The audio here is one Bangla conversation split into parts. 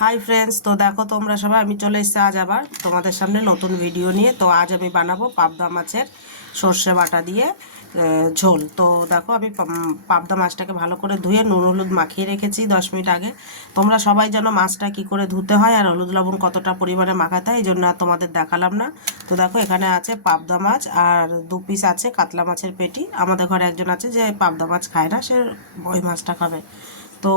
হাই ফ্রেন্ডস, তো দেখো তোমরা সবাই, আমি চলে এসেছি আজ আবার তোমাদের সামনে নতুন ভিডিও নিয়ে। তো আজ আমি বানাবো পাবদা মাছের সর্ষে বাটা দিয়ে ঝোল। তো দেখো আমি পাবদা মাছটাকে ভালো করে ধুয়ে নুন হলুদ মাখিয়ে রেখেছি 10 মিনিট আগে। তোমরা সবাই জানো মাছটা কি করে ধুতে হয় আর হলুদ লবণ কতটা পরিমাণে মাখাতে হয়, এই জন্য আর তোমাদের দেখালাম না। তো দেখো এখানে আছে পাবদা মাছ আর 2 পিস আছে কাতলা মাছের পেটি। আমাদের ঘরে একজন আছে যে পাবদা মাছ খায় না, সে ওই মাছটা খাবে। তো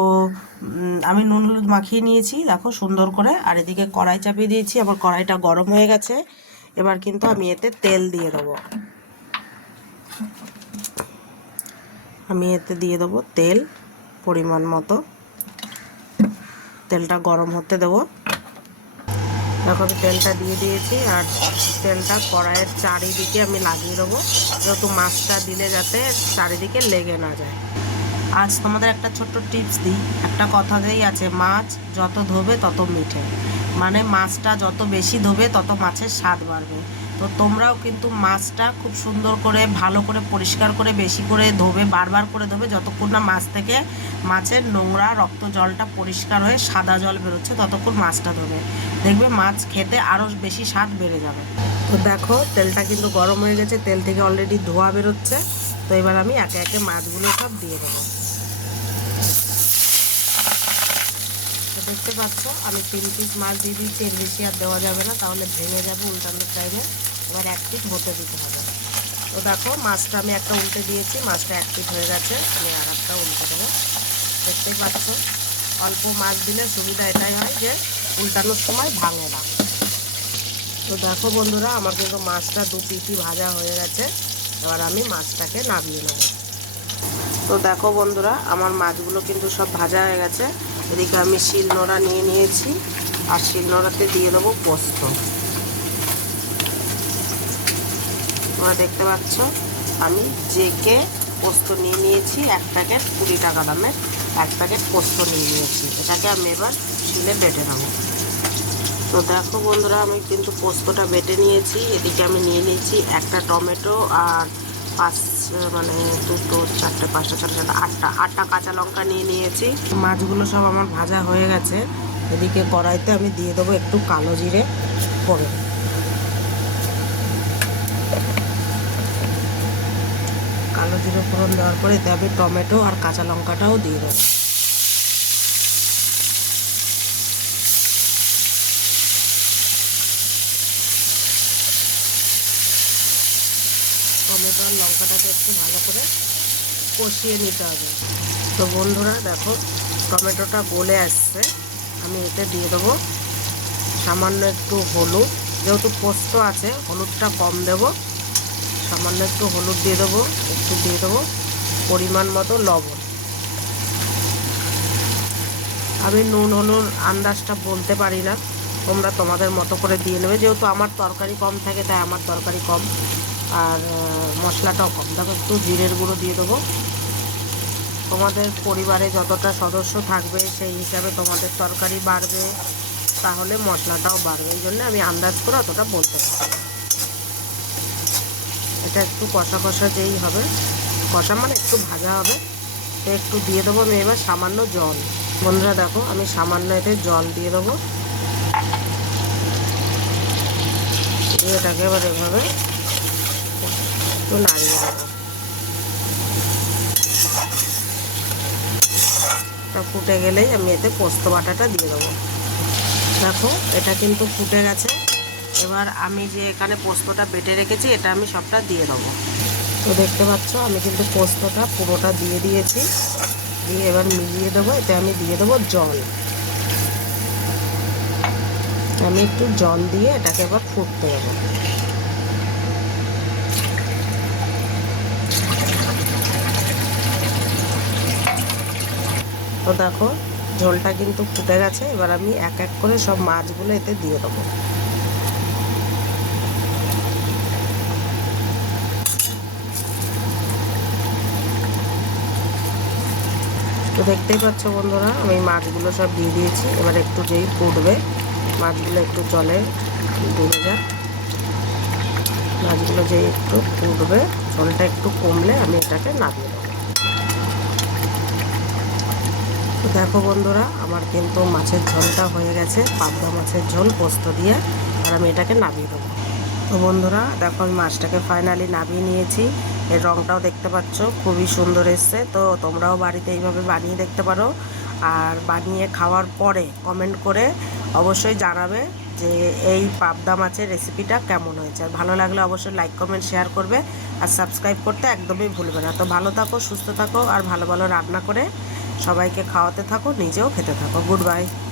আমি নুন হলুদ মাখিয়ে নিয়েছি দেখো সুন্দর করে। আর এদিকে কড়াই চাপিয়ে দিয়েছি, আবার কড়াইটা গরম হয়ে গেছে। এবার কিন্তু আমি এতে তেল দিয়ে দেবো। তেল পরিমাণ মতো। তেলটা গরম হতে দেবো। দেখো আমি তেলটা দিয়ে দিয়েছি, আর তেলটা কড়াইয়ের চারিদিকে আমি লাগিয়ে দেবো, যেহেতু মাছটা দিলে যাতে চারিদিকে লেগে না যায়। আজ তোমাদের একটা ছোট্ট টিপস দিই। একটা কথাতেই আছে, মাছ যত ধোবে তত মিঠে। মানে মাছটা যত বেশি ধোবে তত মাছের স্বাদ বাড়বে। তো তোমরাও কিন্তু মাছটা খুব সুন্দর করে ভালো করে পরিষ্কার করে বেশি করে ধোবে, বারবার করে ধোবে, যতক্ষণ না মাছ থেকে মাছের নোংরা রক্ত জলটা পরিষ্কার হয়ে সাদা জল বেরোচ্ছে ততক্ষণ মাছটা ধোবে। দেখবে মাছ খেতে আরও বেশি স্বাদ বেড়ে যাবে। তো দেখো তেলটা কিন্তু গরম হয়ে গেছে, তেল থেকে অলরেডি ধোয়া বেরোচ্ছে। তো এবার আমি একে একে মাছগুলো সব দিয়ে দেবো। দেখতে পাচ্ছ আমি 3 পিস মাছ দিয়ে দিচ্ছি, এর বেশি আর দেওয়া যাবে না, তাহলে ভেঙে যাবে উল্টানোর টাইমে। এবার 1 পিস হতে দিতে হবে। তো দেখো মাছটা আমি একটা উল্টে দিয়েছি, মাছটা 1 পিস হয়ে গেছে, আমি আর একটা উল্টে দেবো। দেখতেই পাচ্ছ অল্প মাছ দিলে সুবিধা এটাই হয় যে উল্টানোর সময় ভাঙে না। তো দেখো বন্ধুরা, আমার কিন্তু মাছটা 2 পিসই ভাজা হয়ে গেছে। এবার আমি মাছটাকে নামিয়ে নেব। তো দেখো বন্ধুরা, আমার মাছগুলো কিন্তু সব ভাজা হয়ে গেছে। এদিকে আমি শিলনোড়া নিয়ে নিয়েছি, আর শিলনোড়াতে দিয়ে দেবো পোস্ত। তোমরা দেখতে পাচ্ছ আমি জেকে পোস্ত নিয়ে নিয়েছি, 1 প্যাকেট 20 টাকা দামের 1 প্যাকেট পোস্ত নিয়ে নিয়েছি। এটাকে আমি এবার শিলে বেটে নেবো। তো দেখো বন্ধুরা, আমি কিন্তু পোস্তটা বেটে নিয়েছি। এদিকে আমি নিয়ে নিয়েছি একটা টমেটো আর 5 মানে 2 4 5 6 7 8টা কাঁচা লঙ্কা নিয়ে নিয়েছি। মাছগুলো সব আমার ভাজা হয়ে গেছে। এদিকে কড়াইতে আমি দিয়ে দেবো একটু কালো জিরে ফোড়ন। কালো জিরে ফোড়ন দেওয়ার পরে এতে আমি টমেটো আর কাঁচা লঙ্কাটাও দিয়ে দেবো। টমেটো আর লঙ্কাটাকে একটু ভালো করে কষিয়ে নিতে হবে। তো বন্ধুরা দেখো টমেটোটা গলে আসছে, আমি এতে দিয়ে দেবো সামান্য একটু হলুদ। যেহেতু পোস্ত আছে হলুদটা কম দেব, সামান্য একটু হলুদ দিয়ে দেবো। একটু দিয়ে দেবো পরিমাণ মতো লবণ। আমি নুন হলুদ আন্দাজটা বলতে পারি না, তোমরা তোমাদের মতো করে দিয়ে নেবে। যেহেতু আমার তরকারি কম থাকে তাই আমার তরকারি কম, আর মশলাটাও কম। দেখো একটু জিরের গুঁড়ো দিয়ে দেবো। তোমাদের পরিবারে যতটা সদস্য থাকবে সেই হিসাবে তোমাদের তরকারি বাড়বে, তাহলে মশলাটাও বাড়বে। এই জন্য আমি আন্দাজ করে অতটা বলতে পারি। এটা একটু কষা কষা যেই হবে, কষা মানে একটু ভাজা হবে, তো একটু দিয়ে দেবো আমি এবার সামান্য জল। বন্ধুরা দেখো আমি সামান্য এতে জল দিয়ে দেবো, দিয়ে এটাকে এবার এভাবে একটু নাড়িয়ে দেবো। ফুটে গেলেই আমি এতে পোস্ত বাটাটা দিয়ে দেবো। দেখো এটা কিন্তু ফুটে গেছে। এবার আমি যে এখানে পোস্তটা বেটে রেখেছি এটা আমি সবটা দিয়ে দেবো। তো দেখতে পাচ্ছ আমি কিন্তু পোস্তটা পুরোটা দিয়ে দিয়েছি, দিয়ে এবার মিলিয়ে দেবো। এতে আমি দিয়ে দেবো জল। আমি একটু জল দিয়ে এটাকে এবার ফুটতে দেবো। তো দেখো ঝোলটা কিন্তু ফুটে গেছে। এবার আমি এক এক করে সব মাছগুলো এতে দিয়ে দেবো। তো দেখতেই পাচ্ছ বন্ধুরা, আমি মাছগুলো সব দিয়ে দিয়েছি। এবার একটু যেই ফুটবে, মাছগুলো একটু জলে ডুবে যাক। মাছগুলো যেই একটু ফুটবে, ঝোলটা একটু কমলে আমি এটাকে নামিয়ে দেবো। তো দেখো বন্ধুরা, আমার কিন্তু মাছের ঝোলটা হয়ে গেছে, পাবদা মাছের ঝোল পোস্ত দিয়ে। আর আমি এটাকে নামিয়ে দেবো। তো বন্ধুরা দেখো, আমি মাছটাকে ফাইনালি নামিয়ে নিয়েছি। এর রঙটাও দেখতে পাচ্ছ, খুবই সুন্দর এসছে। তো তোমরাও বাড়িতে এইভাবে বানিয়ে দেখতে পারো। আর বানিয়ে খাওয়ার পরে কমেন্ট করে অবশ্যই জানাবে যে এই পাবদা মাছের রেসিপিটা কেমন হয়েছে। আর ভালো লাগলে অবশ্যই লাইক কমেন্ট শেয়ার করবে, আর সাবস্ক্রাইব করতে একদমই ভুলবে না। তো ভালো থাকো, সুস্থ থাকো, আর ভালো ভালো রান্না করে সবাইকে খাওয়াতে থাকো, নিজেও খেতে থাকো। Good bye.